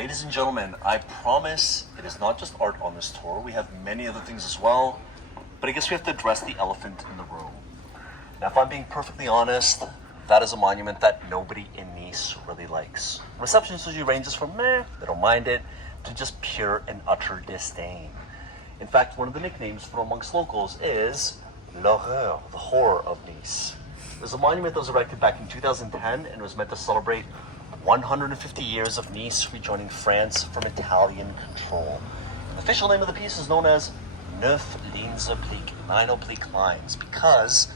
Ladies and gentlemen, I promise it is not just art on this tour. We have many other things as well, but I guess we have to address the elephant in the room. Now, if I'm being perfectly honest, that is a monument that nobody in Nice really likes. Reception usually ranges from meh, they don't mind it, to just pure and utter disdain. In fact, one of the nicknames for amongst locals is l'horreur, the horror of Nice. There's a monument that was erected back in 2010 and was meant to celebrate 150 years of Nice rejoining France from Italian control. The official name of the piece is known as Neuf Lignes Obliques, 9 oblique lines, because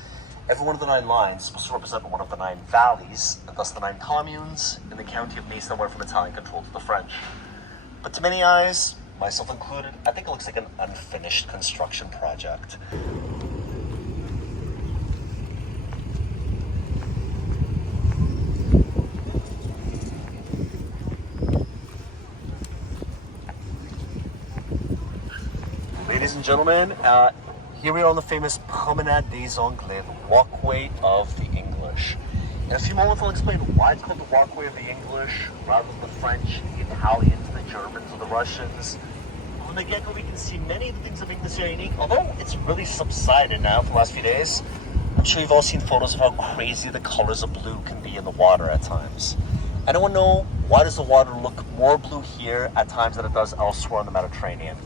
every one of the 9 lines is supposed to represent one of the 9 valleys, and thus the 9 communes in the county of Nice that went from Italian control to the French. But to many eyes, myself included, I think it looks like an unfinished construction project. Ladies and gentlemen, here we are on the famous Promenade des Anglais, the walkway of the English. In a few moments I'll explain why it's called the walkway of the English rather than the French, the Italians, the Germans, or the Russians. From the get-go we can see many of the things that make this area unique, although it's really subsided now for the last few days. I'm sure you've all seen photos of how crazy the colors of blue can be in the water at times. Anyone know why does the water look more blue here at times than it does elsewhere in the Mediterranean?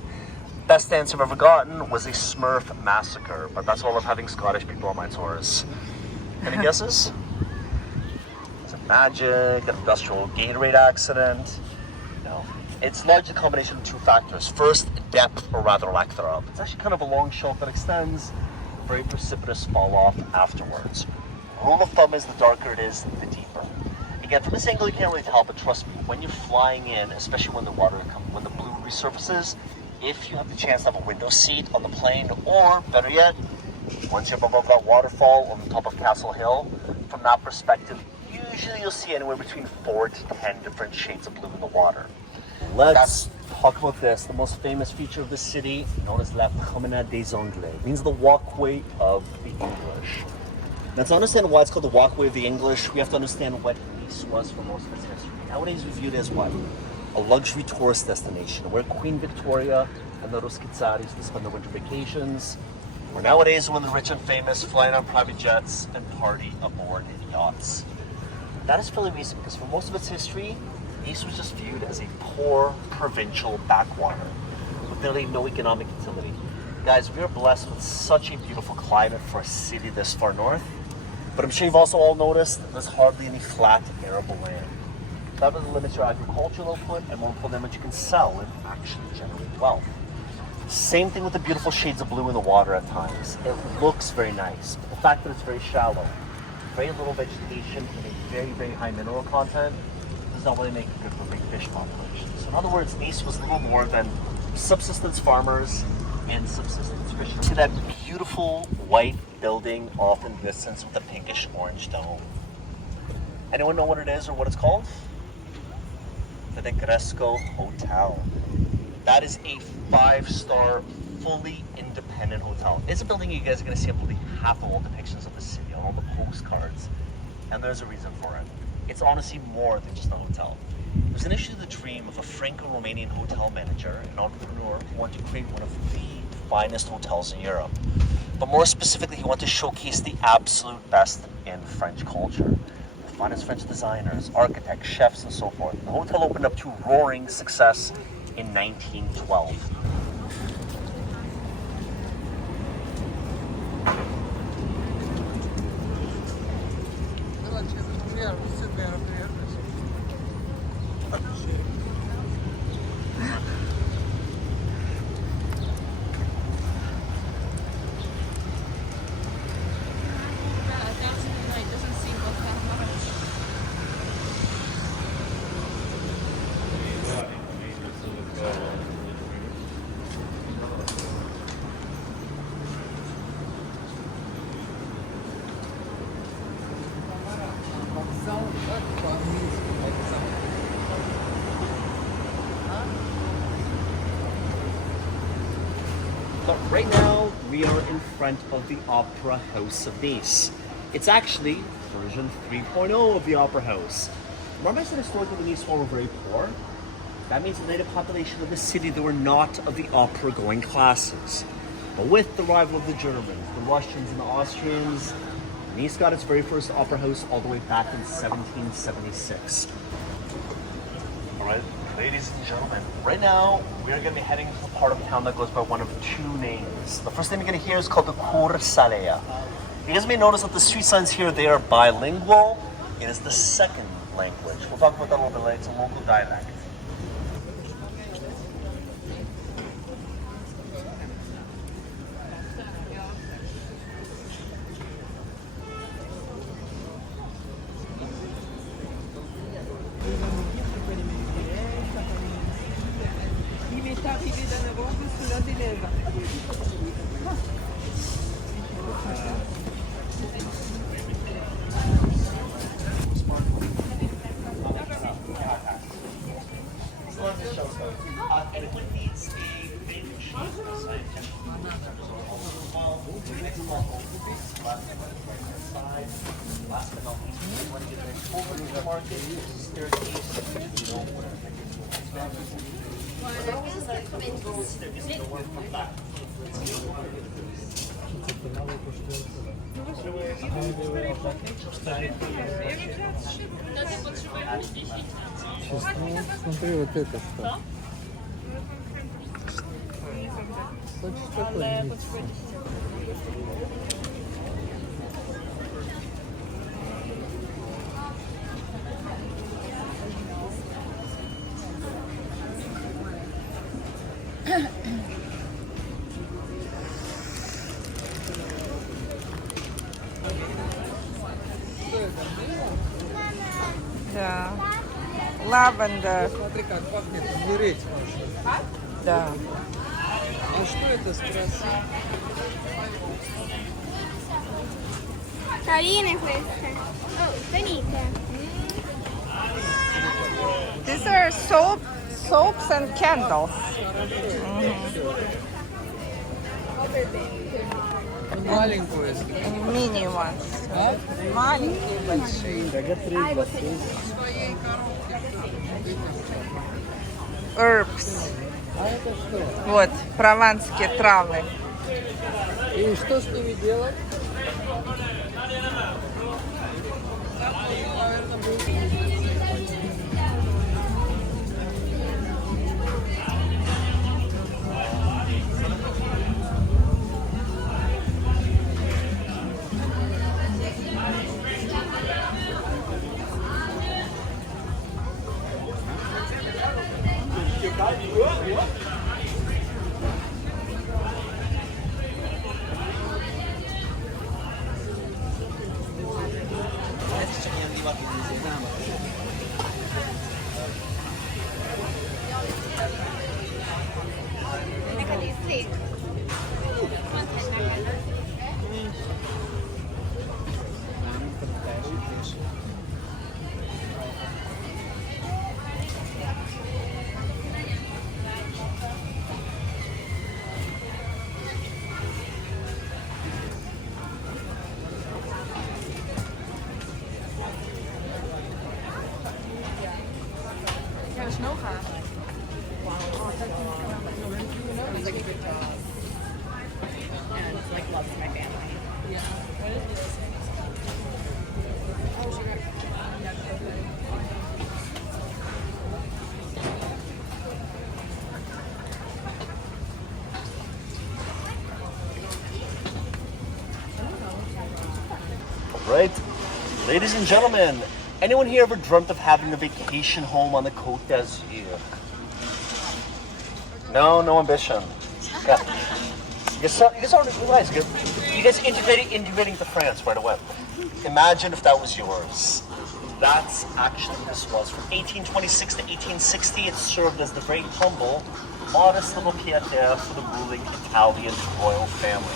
Best answer I've ever gotten was a Smurf massacre, but that's all of having Scottish people on my tours. Any guesses? Is it magic, an industrial Gatorade accident? No. It's largely a combination of 2 factors. First, depth, or rather lack thereof. It's actually kind of a long shelf that extends, very precipitous fall off afterwards. Rule of thumb is the darker it is, the deeper. Again, from this angle you can't really tell, but trust me, when you're flying in, especially when the blue resurfaces, if you have the chance to have a window seat on the plane, or better yet, once you're above that waterfall on the top of Castle Hill, from that perspective, usually you'll see anywhere between 4 to 10 different shades of blue in the water. Let's talk about this, the most famous feature of the city, known as La Promenade des Anglais. It means the walkway of the English. Now, to understand why it's called the walkway of the English, we have to understand what Nice was for most of its history. Nowadays, we view it as what? A luxury tourist destination where Queen Victoria and the Ruskitsaris used to spend their winter vacations, where nowadays when the rich and famous flying on private jets and party aboard yachts. That is fairly recent because for most of its history, Nice was just viewed as a poor provincial backwater with nearly no economic utility. Guys, we are blessed with such a beautiful climate for a city this far north, but I'm sure you've also all noticed there's hardly any flat, arable land. That really limits your agricultural output and more important what you can sell and actually generate wealth. Same thing with the beautiful shades of blue in the water at times. It looks very nice, but the fact that it's very shallow, very little vegetation, and a very, very high mineral content does not really make it good for big fish populations. So in other words, Nice was little more than subsistence farmers and subsistence fishers. See that beautiful white building off in the distance with a pinkish orange dome? Anyone know what it is or what it's called? The Negresco Hotel. That is a 5-star, fully independent hotel. It's a building you guys are going to see, I believe, half of all depictions of the city on all the postcards, and there's a reason for it. It's honestly more than just a hotel. It was initially the dream of a Franco-Romanian hotel manager and entrepreneur who wanted to create one of the finest hotels in Europe. But more specifically, he wanted to showcase the absolute best in French culture. Finest French designers, architects, chefs, and so forth. The hotel opened up to roaring success in 1912. But right now, we are in front of the Opera House of Nice. It's actually version 3.0 of the Opera House. Remember I said historically the Nice were very poor? That means the native population of the city, they were not of the opera-going classes. But with the arrival of the Germans, the Russians, and the Austrians, Nice got its very first opera house all the way back in 1776. All right, ladies and gentlemen, right now we are going to be heading to a part of town that goes by one of two names. The first name you're going to hear is called the Cursalea. You guys may notice that the street signs here, they are bilingual. It is the second language. We'll talk about that a little bit later. It's a local dialect. And it would need a big machine. Last but not least, we want to get ready over to the market, staircase, Смотри, вот это что. Хочешь какой-нибудь? Да. Лаванда. Смотри, как пахнет, умереть можно. Да. А что это, спроси? Carine queste. Oh, venite. These are soaps and candles. Маленькую. Mini ones. А? Маленькие, большие. Herbs. А это что? Вот, прованские травы. И что с ними делать? Sì. Right? Ladies and gentlemen, anyone here ever dreamt of having a vacation home on the Côte d'Azur? No ambition. Yeah. You guys already realize you guys integrating to France right away. Imagine if that was yours. That's actually what this was. From 1826 to 1860, it served as the very humble, modest little pied-à-terre for the ruling Italian royal family.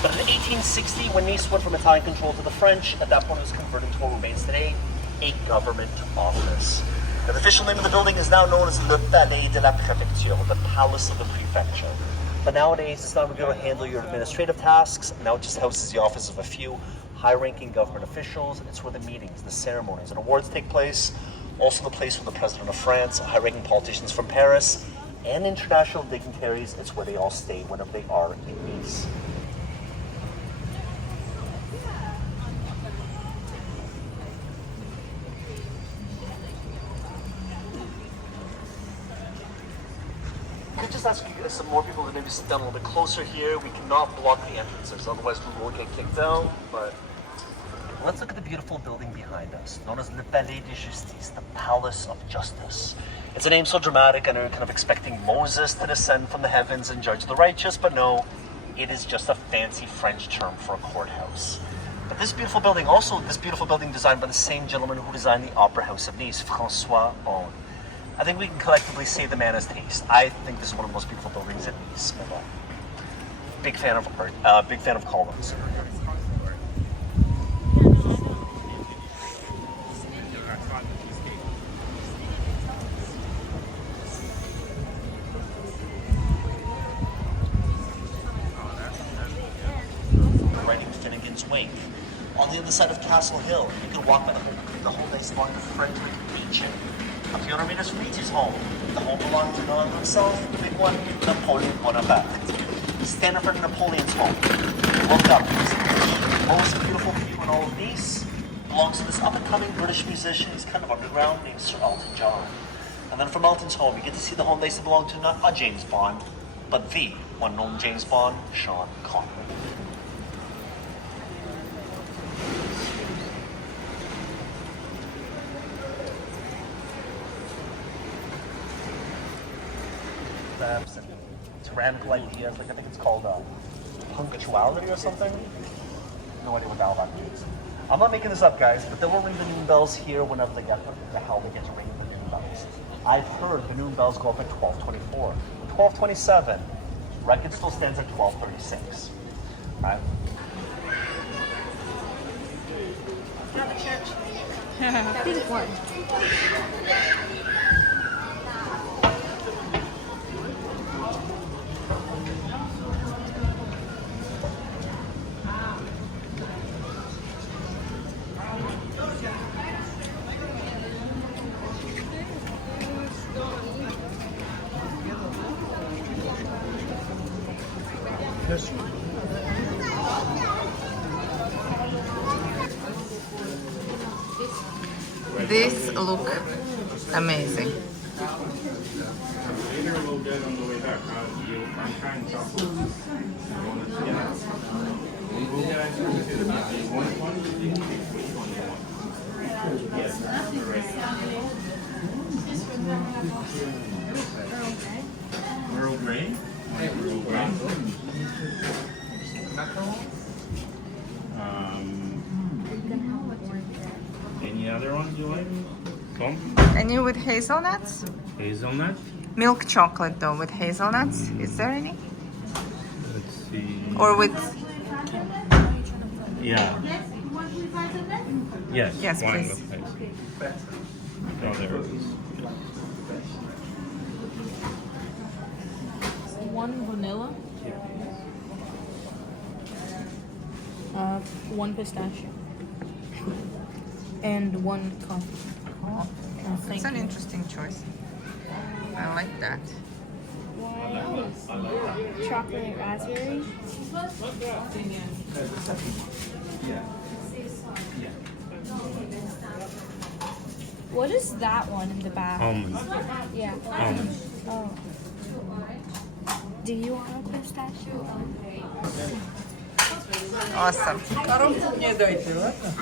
But in 1860, when Nice went from Italian control to the French, at that point it was converted to what remains today, a government office. Now, the official name of the building is now known as Le Palais de la Préfecture, the Palace of the Prefecture. But nowadays, it's not going to handle your administrative tasks. Now it just houses the office of a few high-ranking government officials. It's where the meetings, the ceremonies, and awards take place. Also the place where the President of France, high-ranking politicians from Paris, and international dignitaries, it's where they all stay whenever they are in Nice. I could just ask you guys some more people to maybe sit down a little bit closer here. We cannot block the entrances, otherwise we will get kicked out, but let's look at the beautiful building behind us, known as Le Palais de Justice, the Palace of Justice. It's a name so dramatic, I know you're kind of expecting Moses to descend from the heavens and judge the righteous, but no, it is just a fancy French term for a courthouse. But this beautiful building designed by the same gentleman who designed the Opera House of Nice, François Auer. I think we can collectively say the man has taste. I think this is one of the most beautiful buildings in Nice. Big fan of art, big fan of columns. Wing. On the other side of Castle Hill, you can walk by the whole nice line of Frederick Beach. A few hundred meters from Nietzsche's home. The home belonged to no one himself, the big one, Napoleon Bonaparte. Stand in front of Napoleon's home. Look up. The most beautiful view in all of Nice belongs to this up-and-coming British musician. He's kind of underground, named Sir Elton John. And then from Elton's home, you get to see the home base that belonged to not a James Bond, but the one known James Bond, Sean Connery. And tyrannical ideas, like I think it's called punctuality or something. No idea what the hell that means. I'm not making this up, guys, but they will ring the noon bells here whenever the hell they get to ring the noon bells. I've heard the noon bells go up at 12:24, 12:27. Record still stands at 12:36. Right? Not the church. Pink one. This look amazing. Later we'll get on the way back. I'm trying to talk. We'll get actually to the one. Which one you want? Yes. All right. Earl Grey. Earl Grey. Any other ones you like? Tom? Any with hazelnuts? Hazelnut? Milk chocolate though with hazelnuts. Is there any? Let's see. Or with Yeah. Yes. Yes, wine please. with hazelnut. Oh, there it is. One vanilla. One pistachio. And one coffee. oh, Thank it's an you. interesting choice. I like that. Chocolate raspberry. What is that one in the back? Almond. Yeah. Almond. Oh. Do you want a pistachio? Awesome. Коробку мне дайте, ладно?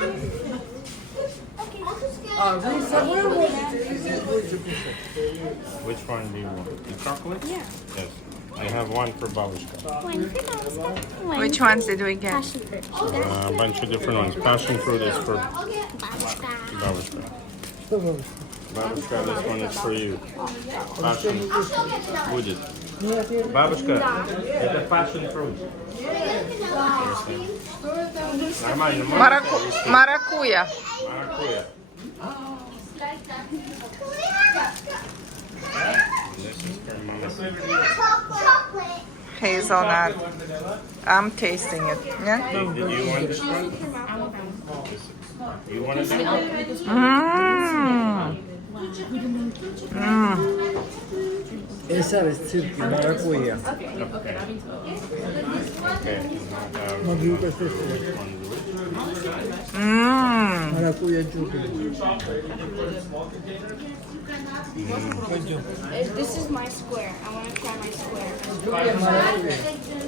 А вы с собой возите или здесь будете кушать? Which one do you want? The chocolate? Yeah. Yes. I have one for babushka. One for Babushka. One Which ones did we get? passion fruit. A bunch of different ones. Passion fruit is for Babushka. babushka. Что вы? Babushka, this one is for you. Passion будет. Нет, я... Бабушка, это passion fruit. Нормально, можно? Маракуя. Маракуйя. This is for mama. Hazelnut. I'm tasting it. Yeah. Did you want this one? You want it? Mmm. Esa jest cyrki, marakuja. Mogę też marakuja dziury. This is my square. I want to try my square.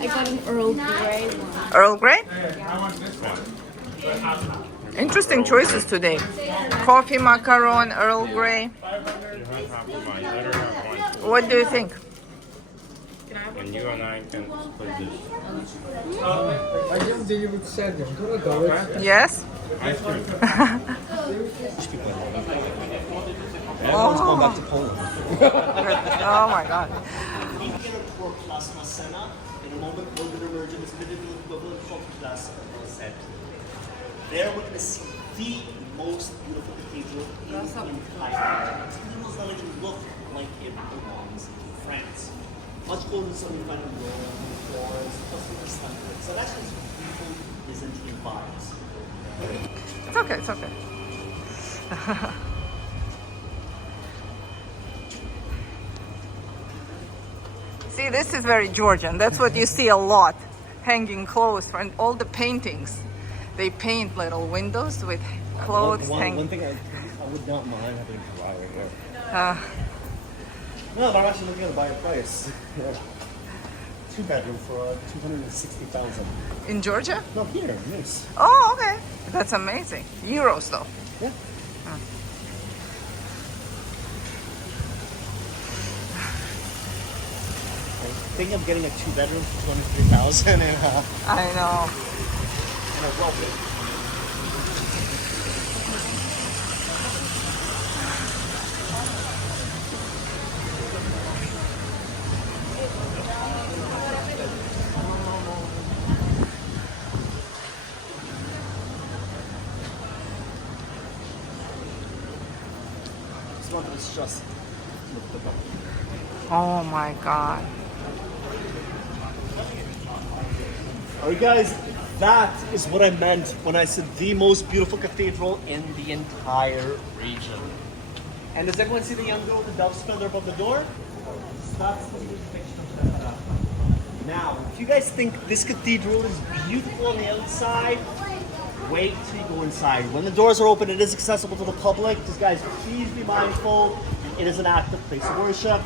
I got an Earl Grey one. Earl Grey? Interesting choices today. Coffee macaron, Earl Grey. What do you think? And you and I can split this. Пойдем где-нибудь сядем. Дорого. Yes? Ice cream. Everyone's going back to Poland. Oh my god. In a moment, we're going to emerge in this medieval equivalent of Plaza Set. There we're going to see the most beautiful cathedral in the entire region. It's cathedrals that even look like it belongs in France. Much older than some you find in Rome, Florence, plus the stunning. So that's just beautiful Byzantine vibes. It's okay, it's okay. See, this is very Georgian. That's what you see a lot. Hanging clothes and all the paintings. They paint little windows with clothes One hanging. thing I would not mind having a wow right here. No, but I'm actually looking at a buyer price. Yeah. 2-bedroom for 260,000. In Georgia? No, here, nice. Oh, okay. That's amazing. Euros though. Yeah. Thinking of getting a 2-bedroom for 23,000 and I know. a well-built. This one is just look the top. Oh my god. Alright guys, that is what I meant when I said the most beautiful cathedral in the entire region. And does everyone see the young girl with the dove's feather above the door? That's the depiction of Cathedral. Now, if you guys think this cathedral is beautiful on the outside, wait till you go inside. When the doors are open, it is accessible to the public. Just guys, please be mindful. It is an active place of worship.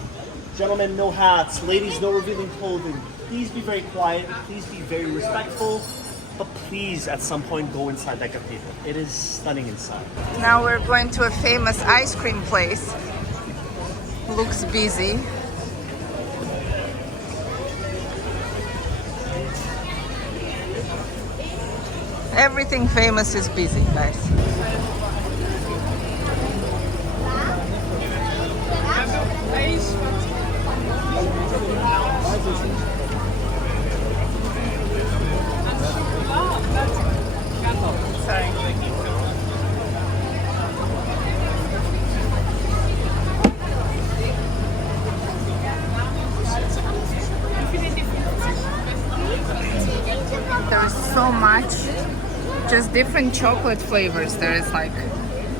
Gentlemen, no hats. Ladies, no revealing clothing. Please be very quiet. Please be very respectful. But please, at some point, go inside that cathedral. It is stunning inside. Now we're going to a famous ice cream place. Looks busy. Everything famous is busy, guys. Sorry. There is so much, just different chocolate flavors. There is like,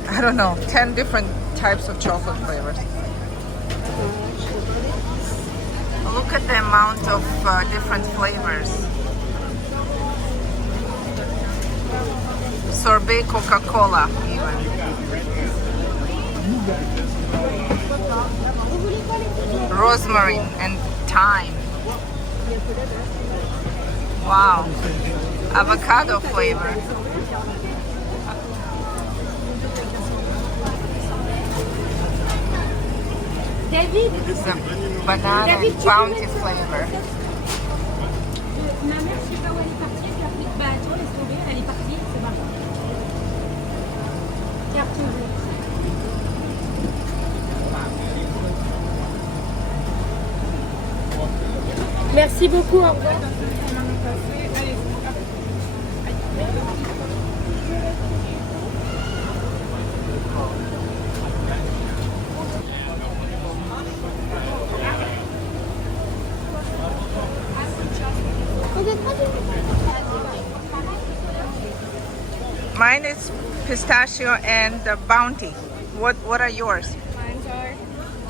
I don't know, 10 different types of chocolate flavors. Look at the amount of different flavors. Sorbet Coca-Cola even. Rosemary and thyme. Wow. Avocado flavor. David, This is a banana and bounty flavor. ma mère, je sais pas où elle est partie, elle a pris de bateau, laisse tomber, elle est partie, c'est parti. Carte bleue. Merci beaucoup, au revoir. Mine is pistachio and bounty. What are yours?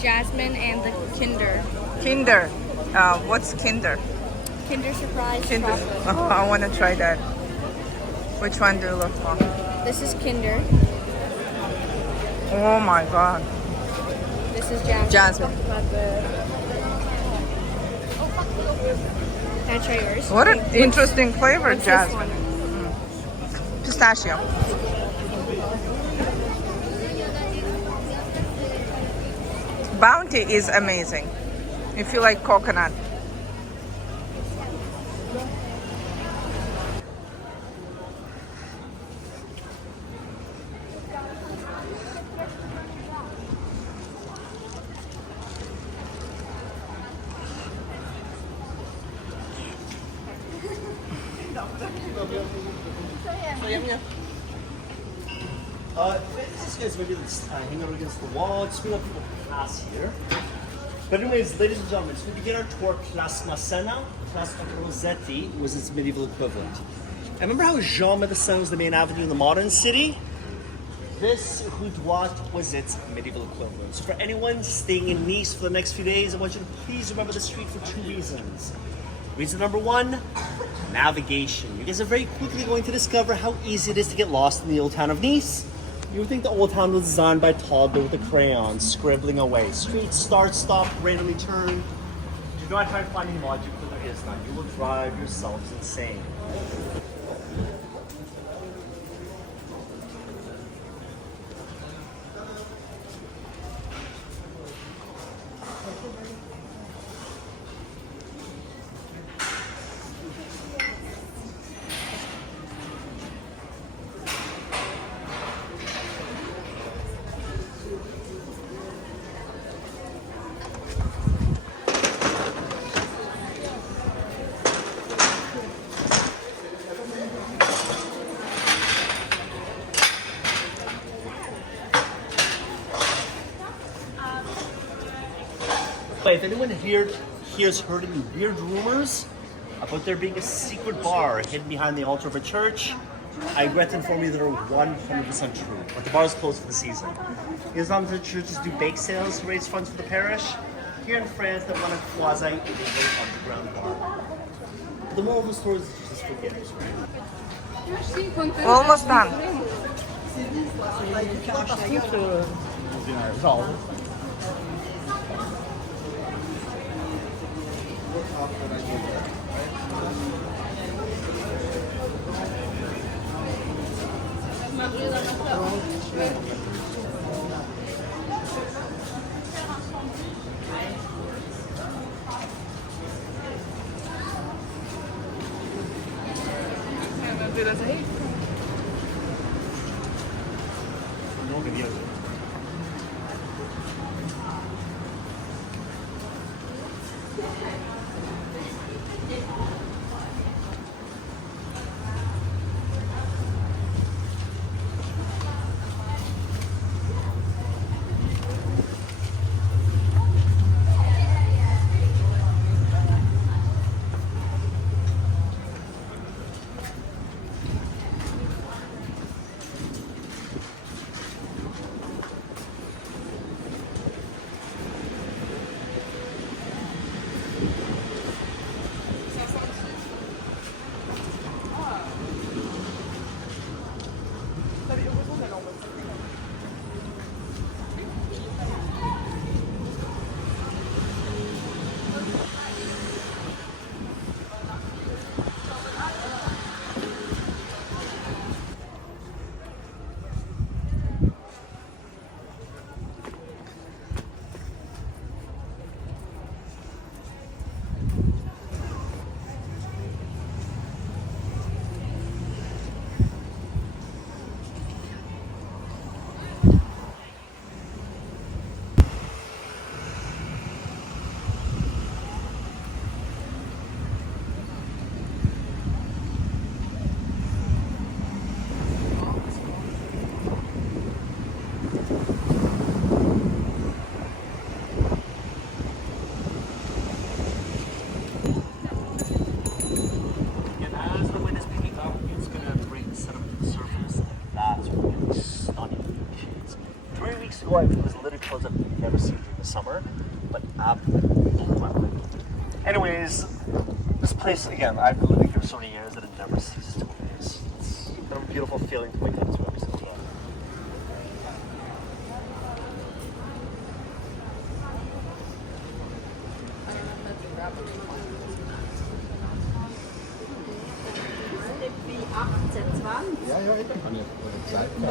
jasmine and the Kinder. Kinder. What's Kinder? Kinder Surprise Kinder. chocolate. Oh, I want to try that. Which one do you look for? This is Kinder. Oh my god. This is jasmine. Jasmine. Can I try yours? What an interesting flavor, What's this jasmine. one? Pistachio. Bounty is amazing. If you like coconut. This guy's maybe hang out against the wall. Just bring up the class here. But anyways, ladies and gentlemen, so we begin our tour. Classe Massena, Classe Rossetti was its medieval equivalent. And remember how Jean Médecin was the main avenue in the modern city? This Rue Droite was its medieval equivalent. So for anyone staying in Nice for the next few days, I want you to please remember the street for 2 reasons. Reason number 1, navigation. You guys are very quickly going to discover how easy it is to get lost in the old town of Nice. You would think the old town was designed by a toddler with a crayon, scribbling away. Streets start, stop, randomly turn. Do not try to find any logic where there is none. You will drive yourselves insane. But if anyone here has heard any weird rumors about there being a secret bar hidden behind the altar of a church, I regret to inform you that are 100% true. But the bar is closed for the season. Islam churches do bake sales to raise funds for the parish. Here in France, they run a quasi-illegal underground bar. But the moral of the story is just forget it, right? Almost done. Anyways, this place, again, I've been living here for so many years that it never ceases to amaze. It's a beautiful feeling to wake up to every single day. Ja, ja, ik kan niet op de zijkant.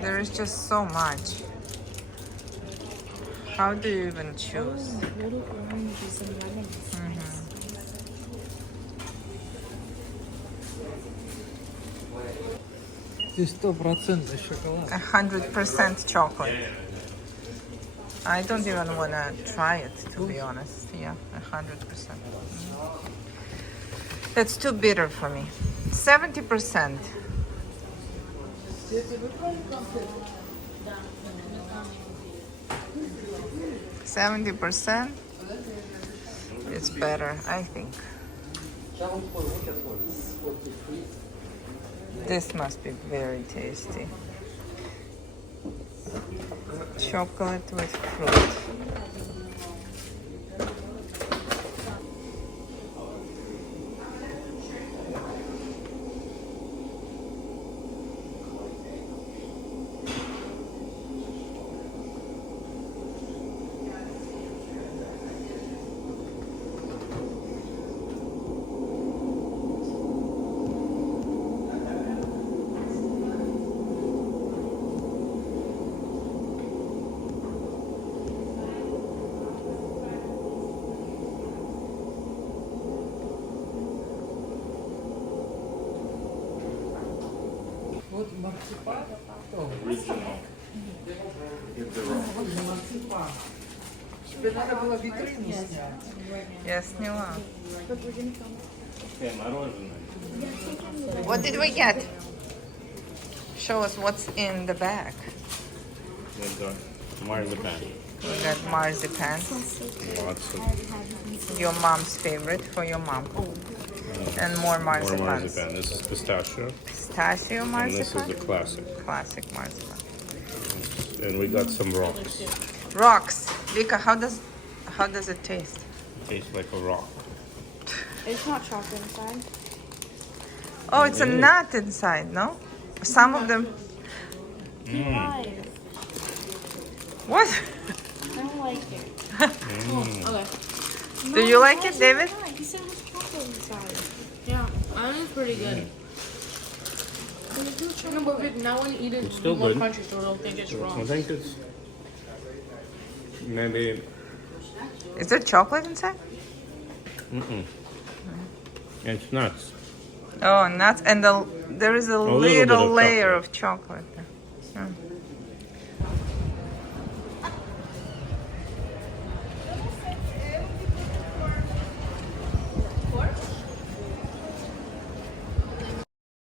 There is just so much. How do you even choose? Little oranges and lemons. Ты 100% шоколад. 100% chocolate. I don't even want to try it, to be honest. Yeah, 100%. That's too bitter for me. 70%. 70%. It's better, I think. This must be very tasty. Chocolate with fruit. Вот марципан. Марципан. Тебе надо было витрину снять. Я сняла. Okay, мороженое. What did we get? Show us what's in the bag. We got marzipan. We got marzipan, Lots of your mom's favorite for your mom. And more more marzipan. marzipan. This is pistachio. Pistachio And this is marzipan. the classic. Classic marzipan. And we got some rocks. Rocks. Vika, how does it taste? Tastes like a rock. It's not chocolate inside. Oh, it's a It is. nut inside, no? Some of them. Why? What? I don't like it. Okay. Do you like it, David? Yeah, he said it was chocolate inside. Yeah, mine is pretty good. No, but Vic, now when you eat it, It's still more good. crunchy, so they'll think it's I wrong. think it's maybe Is there chocolate inside? it's nuts. Oh, nuts. And there is a little bit little of layer chocolate. of chocolate. Yeah.